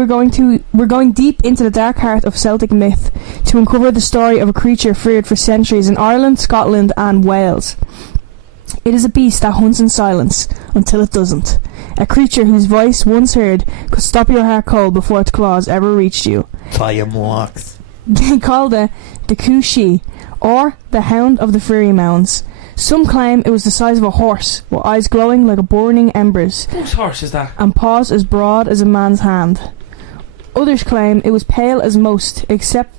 we're going deep into the dark heart of Celtic myth to uncover the story of a creature feared for centuries in Ireland, Scotland and Wales. It is a beast that hunts in silence until it doesn't. A creature whose voice, once heard, could stop your heart cold before its claws ever reached you. Firemarks. They called it the Cú Sidhe, or the Hound of the Fairy Mounds. Some claim it was the size of a horse, with eyes glowing like burning embers. Whose horse is that? And paws as broad as a man's hand. Others claim it was pale as mist, except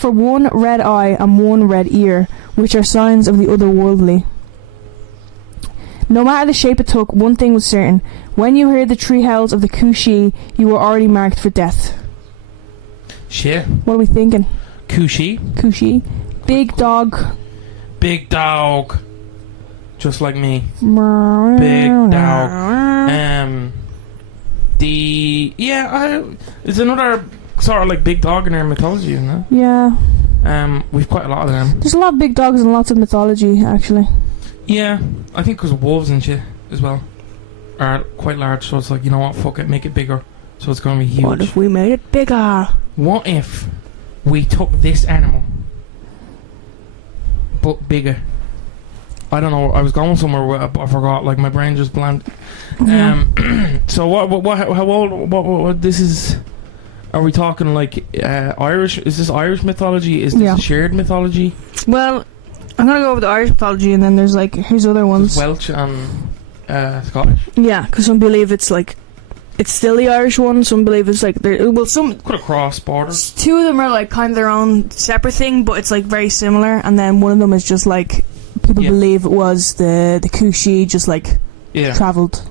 for one red eye and one red ear, which are signs of the otherworldly. No matter the shape it took, one thing was certain. When you heard the tree howls of the Cú Sidhe, you were already marked for death. Shit. What are we thinking? Cú Sidhe. Cú Sidhe. Big dog. Big dog. Just like me. Big dog. It's another sort of like big dog in our mythology, isn't it? Yeah. We've quite a lot of them. There's a lot of big dogs and lots of mythology, actually. Yeah, I think because wolves and shit as well are quite large, so it's like, you know what, fuck it, make it bigger, so it's going to be huge. What if we made it bigger? What if we took this animal but bigger? I don't know, I was going somewhere where I forgot, like my brain just blanked. So how old, what this is, are we talking like Irish, is this Irish mythology, is this shared mythology? Well, I'm gonna go over the Irish mythology, and then there's like, here's other ones. Welsh and Scottish. Yeah, because some believe it's like, it's still the Irish one. Some believe it's like, some could have crossed borders. Two of them are like kind of their own separate thing, but it's like very similar. And then one of them is just like, people believe it was the Cú Sidhe just like travelled.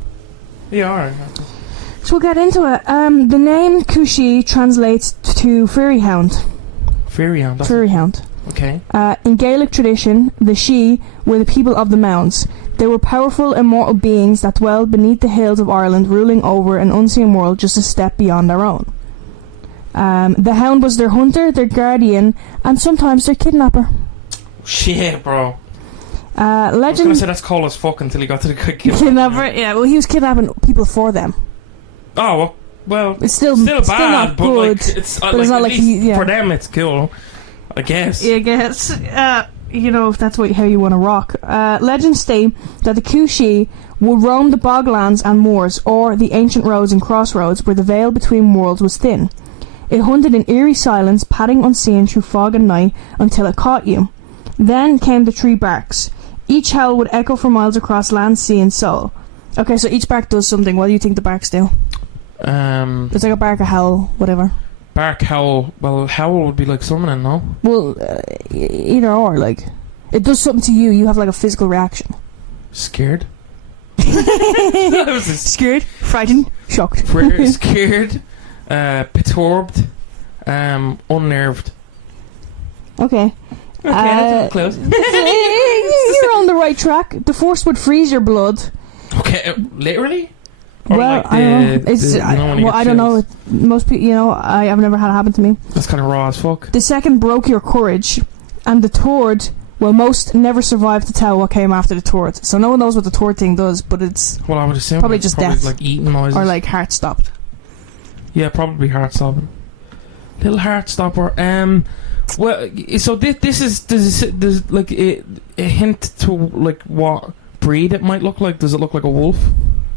Yeah, alright. So we'll get into it. The name Cú Sidhe translates to fairy hound. Fairy hound. Fairy hound. Okay. In Gaelic tradition, the Sidhe were the people of the mounds. They were powerful, immortal beings that dwelled beneath the hills of Ireland, ruling over an unseen world just a step beyond their own. The hound was their hunter, their guardian, and sometimes their kidnapper. Shit, bro. Legend. I was gonna say that's cold as fuck until he got to the kidnapper. Yeah, well, he was kidnapping people for them. Oh well, it's still bad, not but good. Like, it's but it's not like for them it's cool, I guess. Yeah, I guess. You know, if that's how you want to rock. Legends state that the Cú Sidhe would roam the boglands and moors, or the ancient roads and crossroads where the veil between worlds was thin. It hunted in eerie silence, padding unseen through fog and night until it caught you. Then came the tree barks. Each howl would echo for miles across land, sea and soul. Okay, so each bark does something. What do you think the barks do? It's like a bark, a howl, whatever. Bark, howl. Well, howl would be like summoning, no? Well, either or, like, it does something to you. You have like a physical reaction. Scared? Scared, frightened, shocked. Scared, perturbed, unnerved. Okay. That's close. You're on the right track. The force would freeze your blood. Okay, literally? Or well, like I don't know. It's, I don't know. Most people, I've never had it happen to me. That's kind of raw as fuck. The second broke your courage, and the third, well, most never survived to tell what came after the third. So no one knows what the third thing does, but it's I would assume probably just death, like eating noises, or like heart stopped. Yeah, probably heart stopping. Little heart stopper. Well, so this is like a hint to like what breed it might look like. Does it look like a wolf?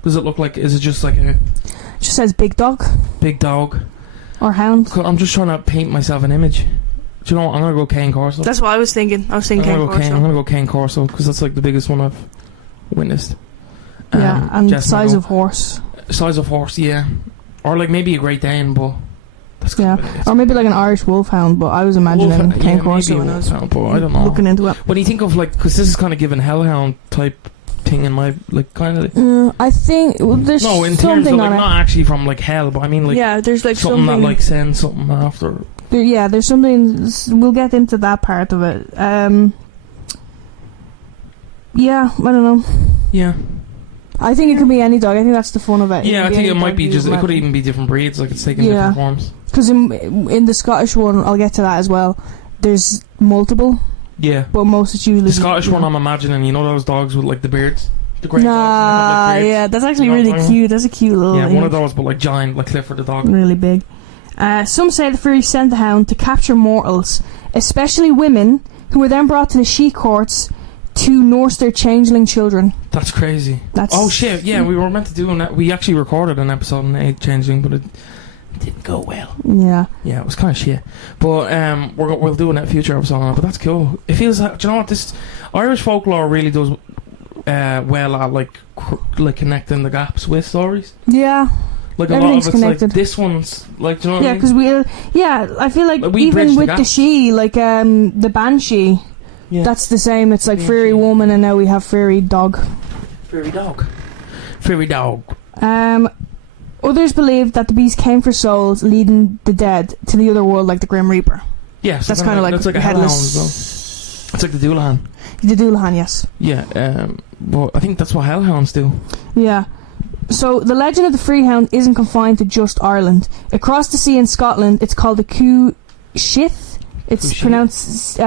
Does it look like? Is it just like a? It just says big dog. Big dog. Or hound. I'm just trying to paint myself an image. Do you know what? I'm gonna go Cane Corso. That's what I was thinking. I was thinking Cane Corso. I'm gonna go Cane Corso because that's like the biggest one I've witnessed. Yeah, and size of horse. Size of horse, yeah. Or like maybe a Great Dane, but that's or maybe like an Irish wolfhound. But I was imagining Cane Corso when I was I don't know. looking into it. When you think of like, because this is kind of giving hellhound type thing in my like kind of. I think there's no in something terms of like on not actually from like hell, but I mean like there's like something that like sends something after. There's something. We'll get into that part of it. Yeah, I don't know. Yeah. I think it could be any dog. I think that's the fun of it. Yeah, I think it might be just. It could even be different breeds. Like it's taking different forms. Because in the Scottish one, I'll get to that as well. There's multiple. Yeah. But most it's usually the Scottish one. I'm imagining, you know, those dogs with like the beards, The grey dogs. Nah, and they have, like, yeah, that's actually You know what really I'm talking cute. That's a cute little. yeah, one image. of those, but like giant, like Clifford the dog. Really big. Some say the fairy sent the hound to capture mortals, especially women, who were then brought to the she courts to nurse their changeling children. That's crazy. That's Oh shit! Yeah, we were meant to do an. We actually recorded an episode on the Changeling, but it didn't go well. Yeah. Yeah, it was kind of shit. But we'll do a future episode on it. But that's cool. It feels like, do you know what, this Irish folklore really does well at like connecting the gaps with stories. Yeah. Like a lot Everything's of it's connected. like this one's like, do you know what I Yeah, mean? because I feel like We bridge even the with the gaps. she, like the banshee, Yeah. that's the same. It's like Yeah, fairy she. woman, and now we have fairy dog. Fairy dog. Fairy dog. Others believe that the beast came for souls, leading the dead to the other world, like the Grim Reaper. Yeah, so That's kind of like that's like a hellhound as well. It's like the Doulahan. The Doulahan, yes. Yeah, but I think that's what hellhounds do. Yeah. So the legend of the Freehound isn't confined to just Ireland. Across the sea in Scotland, it's called the Cú Sidhe. It's Sidhe. pronounced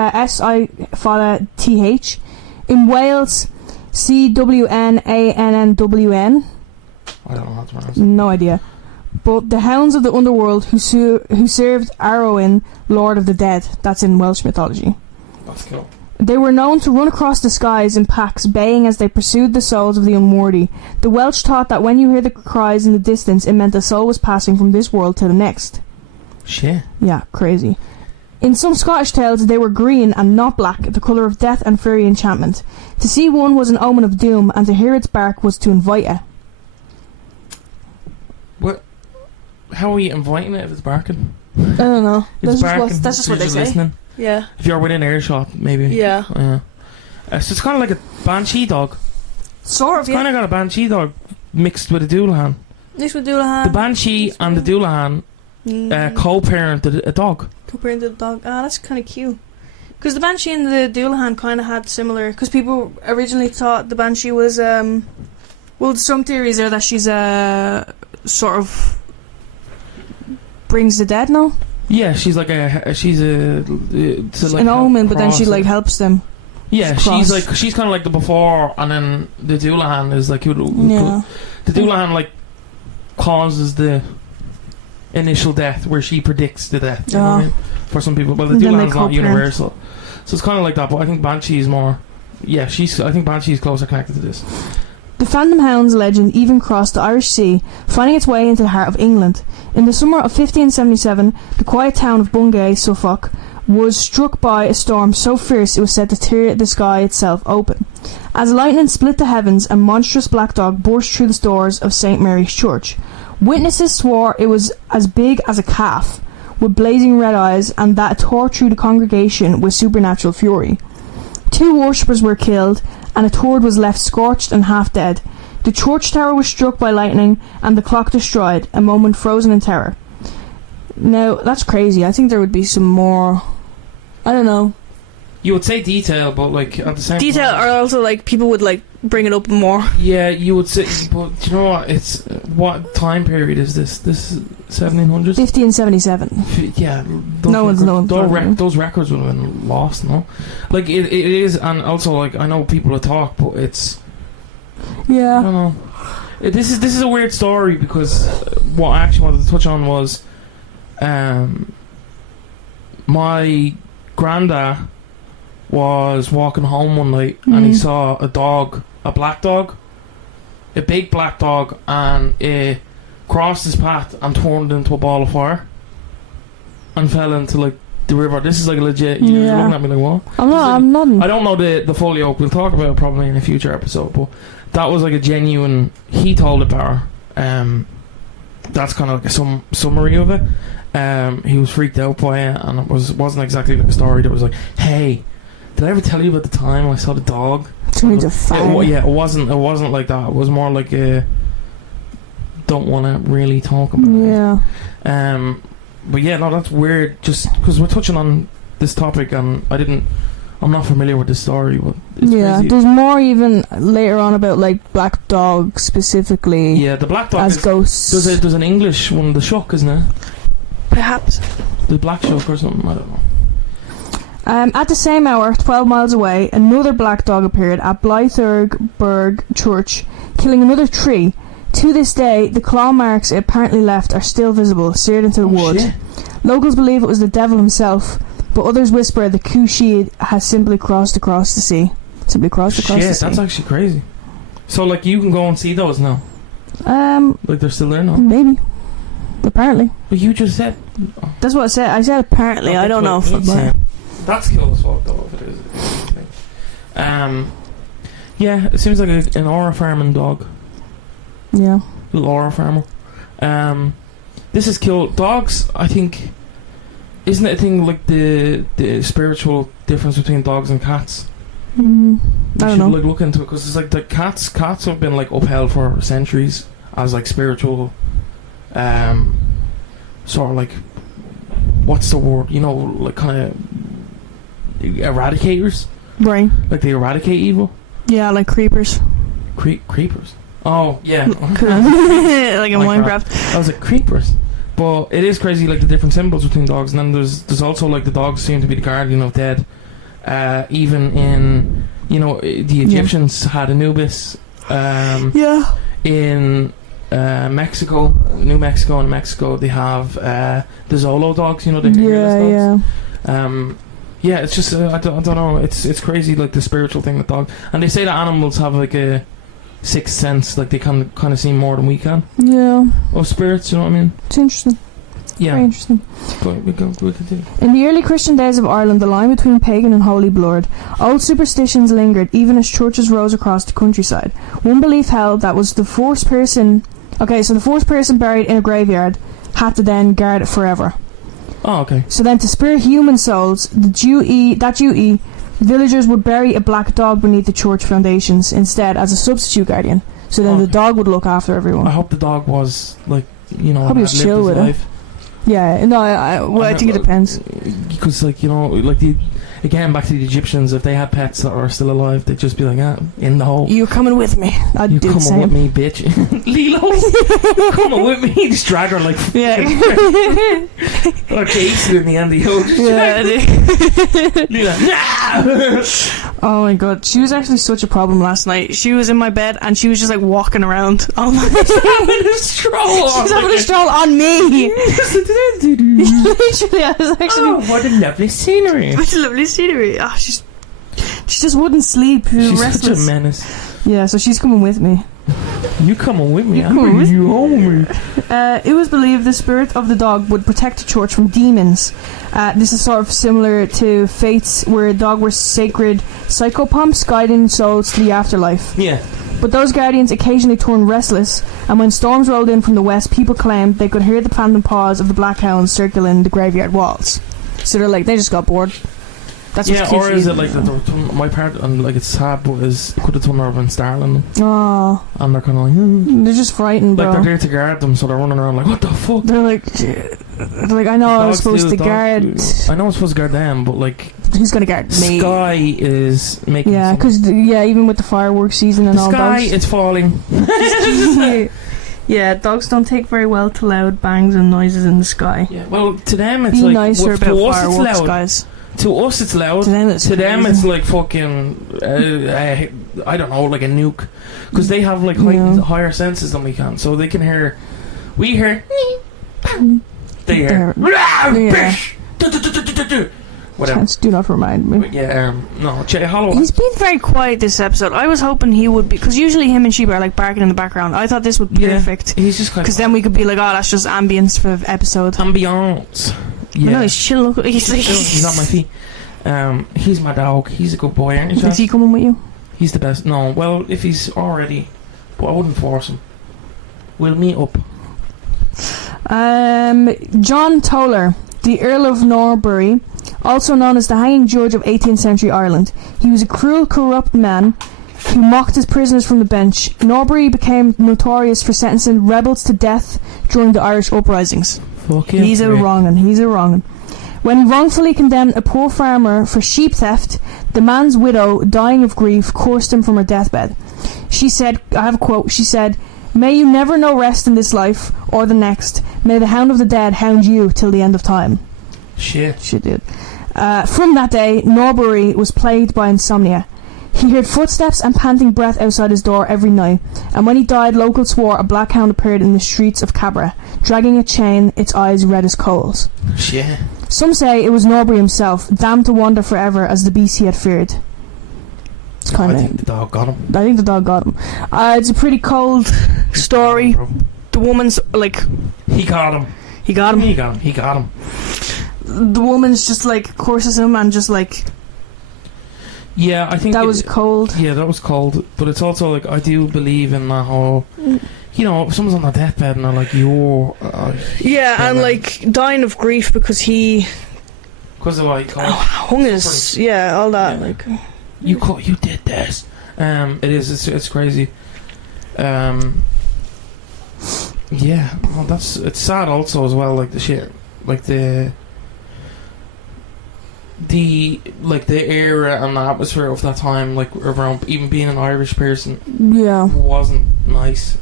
S-I-T-H. In Wales, CWNANNWN. I don't know how to pronounce it. No idea. But the hounds of the underworld who served Arwen, Lord of the Dead. That's in Welsh mythology. That's cool. They were known to run across the skies in packs, baying as they pursued the souls of the unworthy. The Welsh taught that when you hear the cries in the distance, it meant a soul was passing from this world to the next. Shit. Yeah, crazy. In some Scottish tales, they were green and not black, the colour of death and fairy enchantment. To see one was an omen of doom, and to hear its bark was to invite it. What? How are you inviting it if it's barking? I don't know. It's barking. That's just You're what they say. listening. Yeah. If you're within earshot, maybe. Yeah. So it's kind of like a banshee dog. Sort It's kind of got a banshee dog mixed with a Doulahan. This would Doulahan. The banshee and the Doulahan co-parented a dog. Compared to the dog. Ah, that's kind of cute. Because the banshee and the Doulahan kind of had similar. Because people originally thought the banshee was well, some theories are that she's sort of brings the dead. No, Yeah, she's like she's a to like an omen, but then cross she like it. helps them. Yeah, cross. she's kind of like the before, and then the Doulahan is like Yeah. the Doulahan like causes the initial death, where she predicts the death. You know what I mean? For some people, but the And then they Doulahan's not co-parent. universal, so it's kind of like that. But I think Banshee is more. Yeah, I think Banshee is closer connected to this. The Phantom Hound's legend even crossed the Irish Sea, finding its way into the heart of England. In the summer of 1577, the quiet town of Bungay, Suffolk, was struck by a storm so fierce it was said to tear the sky itself open. As lightning split the heavens, a monstrous black dog burst through the doors of St. Mary's Church. Witnesses swore it was as big as a calf, with blazing red eyes, and that it tore through the congregation with supernatural fury. 2 worshippers were killed, and a third was left scorched and half dead. The church tower was struck by lightning, and the clock destroyed, a moment frozen in terror. Now, that's crazy. I think there would be some more... I don't know. You would say detail, but like at the same Detail, time, or also like people would like bring it up more. yeah, you would say. But do you know what? It's what time period is this? This is 1700s. 1577. Yeah, No one's known for it. those records would have been lost. No, like it is, and also like I know people will talk, but it's I Yeah. don't know. This is a weird story because what I actually wanted to touch on was, my granddad was walking home one night and he saw a dog, a black dog, a big black dog, and it crossed his path and turned into a ball of fire and fell into like the river. This is like a legit. You're Yeah. looking at me like what? I'm not. I don't know the full yoke. We'll talk about it probably in a future episode. But that was like a genuine. He told it better. That's kind of like a summary of it. He was freaked out by it, and it wasn't exactly like a story that was like, "Hey, did I ever tell you about the time I saw the dog?" Turns a fire. Yeah, it wasn't like that. It was more like a don't want to really talk about it. Yeah. But yeah, no, that's weird. Just because we're touching on this topic, and I'm not familiar with this story, but it's Yeah. crazy. There's more even later on about like black dogs specifically Yeah, the black dog as is, ghosts. there's an English one, the shuck, isn't it? Perhaps. The black shuck or something. I don't know. At the same hour, 12 miles away, another black dog appeared at Blythburgh Church, killing another 3. To this day, the claw marks it apparently left are still visible, seared into the wood. Shit. Locals believe it was the devil himself, but others whisper the Cú Sidhe has simply crossed across the sea. Simply crossed across the sea. That's actually crazy. So, like, you can go and see those now? Like, they're still there now? Maybe. Apparently. But you just said... Oh. That's what I said. I said apparently. Okay, I don't know if it's that's cool as fuck, though, if it is. Yeah, it seems like an aura farming dog. Yeah. Little aura farmer. This is cool. Dogs, I think... Isn't it a thing like the spiritual difference between dogs and cats? I don't know. Like look into it, because it's like the cats have been like upheld for centuries as like spiritual, sort of like, what's the word? You know, like kind of eradicators. Right. Like they eradicate evil. Yeah, like creepers. Creepers. Oh yeah. Like in Minecraft. I was like creepers. But it is crazy, like the different symbols between dogs, and then there's also like the dogs seem to be the guardian of dead. Even in, you know, the Egyptians had Anubis. In Mexico, New Mexico, and Mexico, they have the Zolo dogs. You know, the hairless dogs. Yeah, it's just I don't know. It's crazy, like the spiritual thing with dogs, and they say that animals have like a sixth sense, like they can kind of see more than we can. Yeah. Of spirits, you know what I mean? It's interesting. Yeah. Very interesting. But we continue. In the early Christian days of Ireland, the line between pagan and holy blurred. Old superstitions lingered even as churches rose across the countryside. One belief held that was the first person buried in a graveyard had to then guard it forever. Oh, okay. So then to spare human souls, villagers would bury a black dog beneath the church foundations instead as a substitute guardian. So then the dog would look after everyone. I hope the dog was like, you know, probably was chill with it. Yeah, no, I think it depends. Because, like, you know, like again, back to the Egyptians, if they had pets that are still alive, they'd just be like, in the hole. You're coming with me. I'd do the same. You're coming with me, bitch. Lilo, coming with me. Just drag her like, or Jason in the end of the ocean. Lilo, oh my god, she was actually such a problem last night. She was in my bed and she was just like walking around all night. Having a stroll. She's having a stroll on me. Literally, I was actually. Oh, what a lovely scenery! What a lovely scenery! Oh, she just wouldn't sleep. She's restless. such a menace. Yeah, so she's coming with me. You coming with me? I'm bringing you home with me. It was believed the spirit of the dog would protect the church from demons. This is sort of similar to faiths where a dog were sacred psychopomps guiding souls to the afterlife. Yeah. But those guardians occasionally turned restless, and when storms rolled in from the west, people claimed they could hear the phantom paws of the black hounds circling the graveyard walls. So they're like, they just got bored. That's or is it like that my part, and like it's sad, but could have turned over and startling them? Oh. And they're kind of like, they're just frightened, bro. Like they're there to guard them, so they're running around like, what the fuck? They're like, I know I was supposed to guard. I know I'm supposed to guard them, but like, who's gonna guard me? Sky is making. Yeah, because even with the fireworks season and all that. The sky is falling. Yeah, dogs don't take very well to loud bangs and noises in the sky. Yeah, well, to them it's Be like nicer about to us fireworks, it's loud. guys. To us it's loud. To them it's like fucking I don't know, like a nuke, because they have like higher senses than we can, so they can hear. We hear. They hear. Whatever. Chance, do not remind me. Yeah, no, Hollow. He's been very quiet this episode. I was hoping he would be, because usually him and Sheba are like barking in the background. I thought this would be perfect. He's just because then we could be like, oh, that's just ambience for the episode. Ambiance. Yeah. No, he's chill. He's not my feet. He's my dog. He's a good boy, aren't you? Is he coming with you? He's the best. No, well, if he's already, but I wouldn't force him. We'll meet up. John Toller, the Earl of Norbury, also known as the hanging judge of 18th century Ireland. He was a cruel, corrupt man who mocked his prisoners from the bench. Norbury became notorious for sentencing rebels to death during the Irish uprisings. He's a wrong'un. When he wrongfully condemned a poor farmer for sheep theft, the man's widow, dying of grief, cursed him from her deathbed. She said, I have a quote, she said, "May you never know rest in this life or the next. May the hound of the dead hound you till the end of time." Shit, dude. From that day, Norbury was plagued by insomnia. He heard footsteps and panting breath outside his door every night, and when he died, locals swore a black hound appeared in the streets of Cabra, dragging a chain, its eyes red as coals. Shit. Some say it was Norbury himself, damned to wander forever as the beast he had feared. It's I think the dog got him. I think the dog got him. It's a pretty cold story. The woman's like... He got him. He got him? He got him. He got him. The woman's just like courses him and just like... Yeah, I think... That was cold. Yeah, that was cold. But it's also like, I do believe in that whole... You know, if someone's on their deathbed and they're like, you're... yeah, and like dying of grief because he... Because of like... hung his... Yeah, all that. Yeah. Like... You did this. It is. It's crazy. Yeah, well, it's sad also as well. Like the shit, like the era and the atmosphere of that time, like around even being an Irish person, wasn't nice.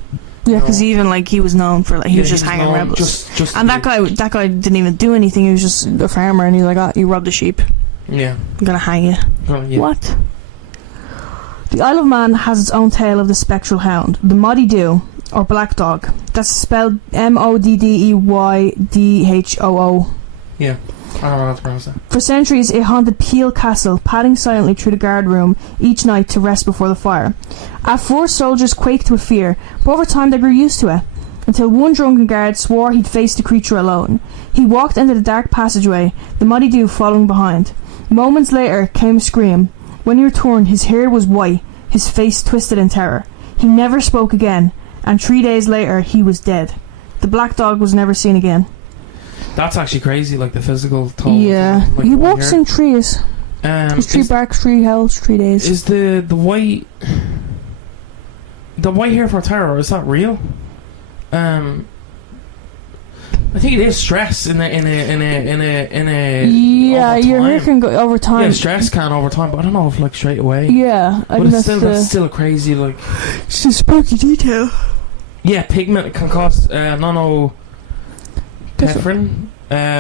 Yeah, because even like he was known for like he was just hanging rebels. Just and that guy didn't even do anything. He was just a farmer, and he's like, "Oh, you robbed the sheep. Yeah, I'm gonna hang you." Yeah. What? The Isle of Man has its own tale of the spectral hound, the Moddy Dhu, or black dog. That's spelled Moddeydhoo. Yeah, I don't know how to pronounce that. For centuries, it haunted Peel Castle, padding silently through the guard room each night to rest before the fire. At first, soldiers quaked with fear, but over time they grew used to it, until one drunken guard swore he'd face the creature alone. He walked into the dark passageway, the Moddy Dhu following behind. Moments later came a scream. When he returned, his hair was white, his face twisted in terror. He never spoke again, and 3 days later he was dead. The black dog was never seen again. That's actually crazy, like the physical toll. Yeah, like he walks in trees. There's tree bark, tree hells, 3 days. Is the white hair for terror, is that real? I think it is stress in a yeah, your hair can go over time. Yeah, stress can over time, but I don't know if like straight away. Yeah, I but think that's still a crazy like. It's a spooky detail. Yeah, pigment can cause norepinephrine.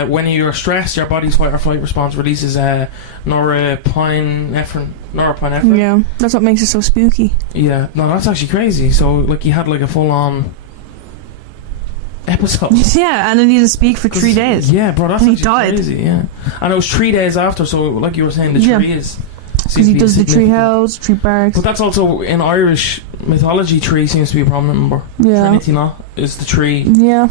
When you're stressed, your body's fight or flight response releases norepinephrine. Yeah, that's what makes it so spooky. Yeah, no, that's actually crazy. So like, you had like a full on episode. Yeah, and then he didn't speak for 3 days. Yeah, bro, that's and actually he died. crazy. Yeah, and it was 3 days after. So like you were saying, the tree is because he does the tree hells, tree barks. But that's also in Irish mythology. Tree seems to be a prominent number. Yeah, Trinity, no, is the tree. Yeah.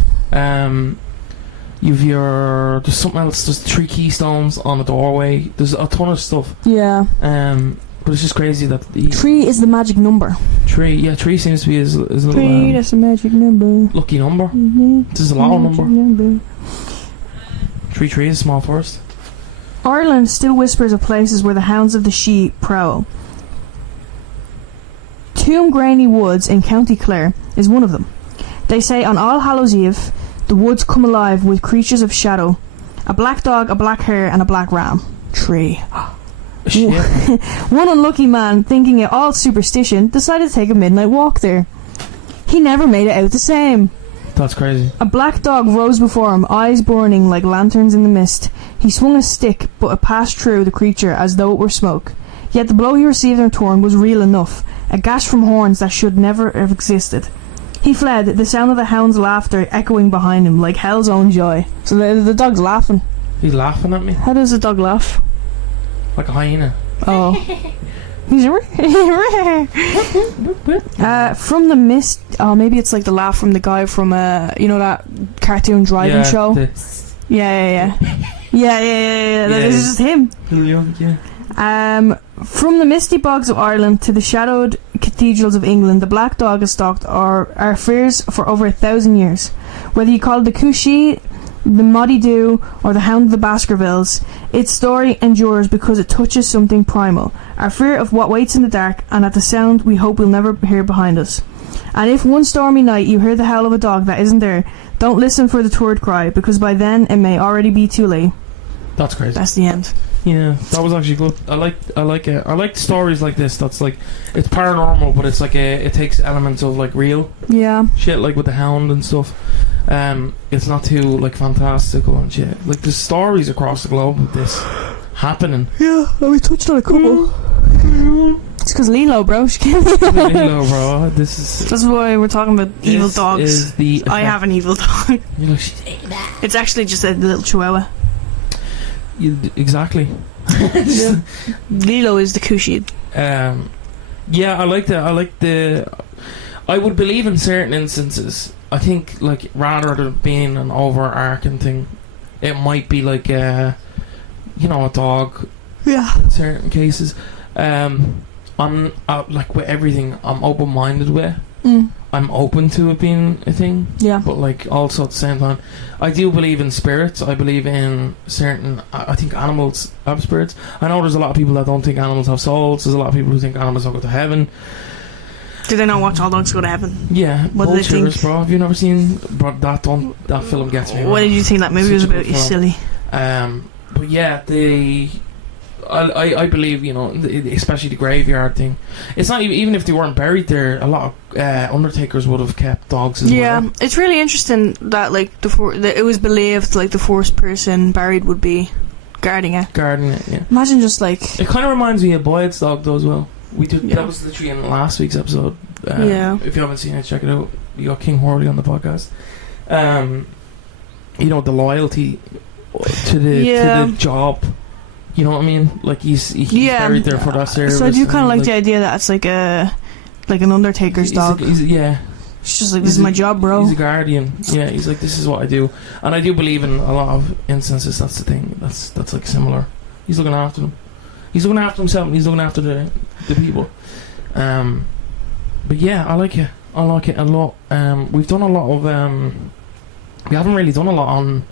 There's something else. There's 3 keystones on the doorway. There's a ton of stuff. Yeah. But it's just crazy that the 3 is the magic number. 3, yeah, 3 seems to be his little 3, that's a magic number. Lucky number. Mm-hmm. This is a lot of number. 3 is small forest. Ireland still whispers of places where the hounds of the Sidhe prowl. Toomgraney Woods in County Clare is one of them. They say on All Hallows Eve, the woods come alive with creatures of shadow. A black dog, a black hare, and a black ram. 3. Shit. One unlucky man, thinking it all superstition, decided to take a midnight walk there. He never made it out the same. That's crazy. A black dog rose before him, eyes burning like lanterns in the mist. He swung a stick, but it passed through the creature as though it were smoke. Yet the blow he received in return was real enough, a gash from horns that should never have existed. He fled, the sound of the hound's laughter echoing behind him like hell's own joy. So the dog's laughing. He's laughing at me? How does a dog laugh? Like a hyena. Oh. He's from the mist. Oh, maybe it's like the laugh from the guy from that cartoon driving show. Yeah. That is just him. Yeah. From the misty bogs of Ireland to the shadowed cathedrals of England, the black dog has stalked our fears for over 1,000 years. Whether you call it the Cú Sidhe, the Moddy Dhu, or the Hound of the Baskervilles, its story endures because it touches something primal, our fear of what waits in the dark, and at the sound we hope we'll never hear behind us. And if one stormy night you hear the howl of a dog that isn't there, don't listen for the third cry, because by then it may already be too late. That's crazy. That's the end. Yeah, that was actually good. I like it. I like stories like this. That's like, it's paranormal, but it's like it takes elements of like real shit, like with the hound and stuff. It's not too like fantastical and shit. Like there's stories across the globe with this. happening. Yeah, we touched on a couple. It's because Lilo, bro. She can't Lilo, bro. That's why we're talking about evil dogs. I have an evil dog. You know, it's actually just a little chihuahua. Exactly. Yeah. Lilo is the Cú Sidhe. Yeah, I like that. I would believe in certain instances. I think, like, rather than being an overarching thing, it might be like a dog. Yeah. In certain cases, I'm like with everything. I'm open-minded with. I'm open to it being a thing. Yeah. But like also at the same time, I do believe in spirits. I believe in certain. I think animals have spirits. I know there's a lot of people that don't think animals have souls. There's a lot of people who think animals don't go to heaven. Do they not watch All Dogs Go to Heaven? Yeah. What do they think? Bro, have you never seen? Bro, that film gets me. What did you think that movie was about? You silly. But yeah, I believe, especially the graveyard thing. It's not even if they weren't buried there. A lot of undertakers would have kept dogs as well. Yeah, it's really interesting that like it was believed like the first person buried would be guarding it. Yeah. Imagine just like. It kind of reminds me of Boyd's dog though as well. We did that was literally in last week's episode. Yeah. If you haven't seen it, check it out. You got King Horley on the podcast. The loyalty to the job. You know what I mean? Like he's buried there for that service. So I do kind of like the idea that it's like an undertaker's dog. He's just like, this is my job, bro. He's a guardian. Yeah, he's like, this is what I do, and I do believe in a lot of instances. That's the thing. That's like similar. He's looking after them. He's looking after himself. And he's looking after the people. But yeah, I like it. I like it a lot. We've done a lot of. We haven't really done a lot on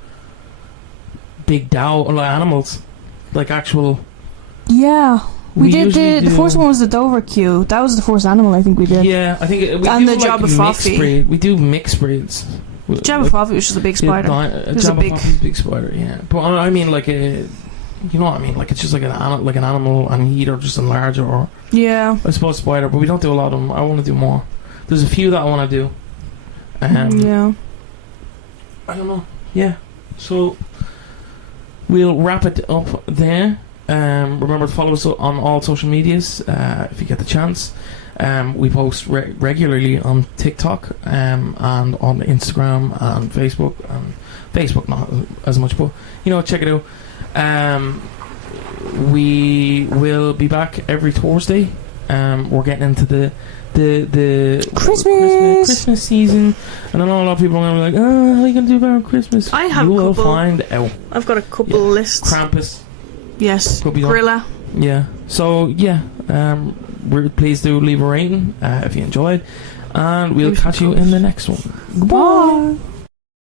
big Dow or like animals. Like actual. Yeah, we did. The first one was the Dover Q. That was the first animal I think we did. Yeah, I think we and do the Jabberwocky. We do mixed breeds. Jabberwocky was just a big spider. Jabberwocky's a big spider. Yeah, but I mean like a. You know what I mean? Like it's just like an animal, and either just enlarge it or. Yeah. I suppose spider, but we don't do a lot of them. I want to do more. There's a few that I want to do. Yeah. I don't know. Yeah. So. We'll wrap it up there. Remember to follow us on all social medias if you get the chance. We post regularly on TikTok and on Instagram and Facebook. Facebook not as much, but check it out. We will be back every Thursday. We're getting into the Christmas season, and I know a lot of people are going to be like, how are you going to do about Christmas? I have you will find out. I've got a couple lists. Krampus. Yes. Gorilla. Yeah. So yeah, please do leave a rating if you enjoyed, and we'll catch you in the next one. Goodbye.